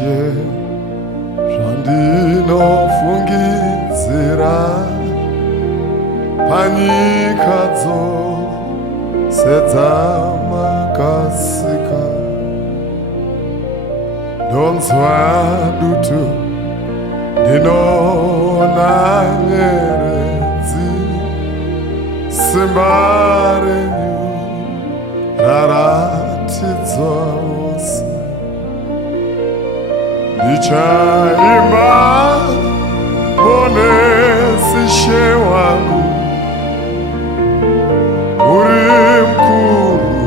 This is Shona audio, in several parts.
Ishe zvandinofungidzira panyika dzose dzamakasika. Ndonzwa dutu ndinoona nyeredzi, simba renyu raratidzwa wose. Ndichaimba Mponesi Ishe wangu, uri mkuru,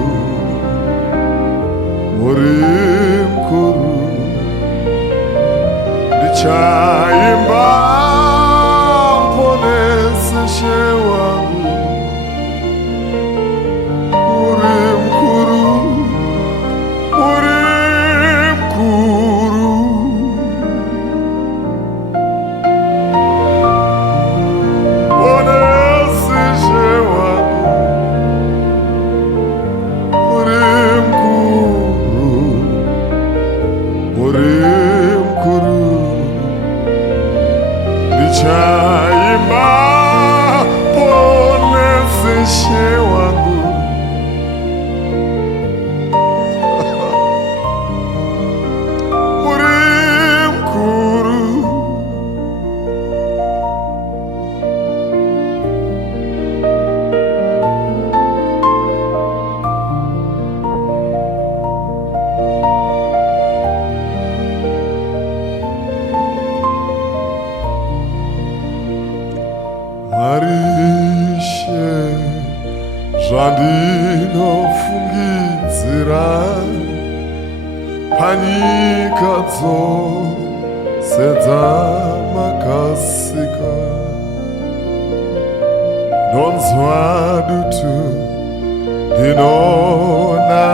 uri mkuru. Ndichaimba Mponesi Ishe wangu, uri mkuru, uri mkuru. Mponesi Ishe wangu, uri mkuru, uri mkuru. Ndichaimba Mponesi Ishe wangu, uri mkuru. Ishe zvandinofungidzira panyika dzose dzamakasika. Ndonzwa dutu ndinoona